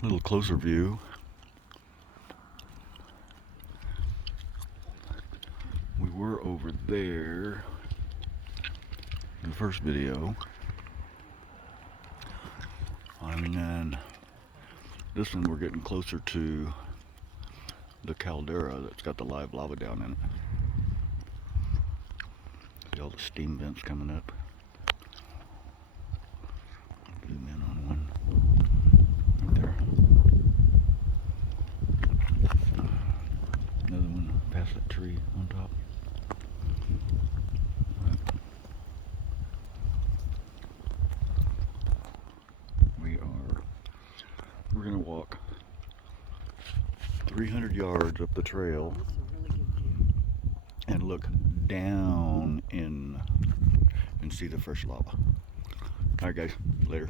A little closer view. We were over there in the first video. And then this one we're getting closer to the caldera that's got the live lava down in it. See all the steam vents coming up. Zoom in on one right there. Another one past that tree on top. We're gonna walk 300 yards up the trail and look down in and see the fresh lava. Alright guys, later.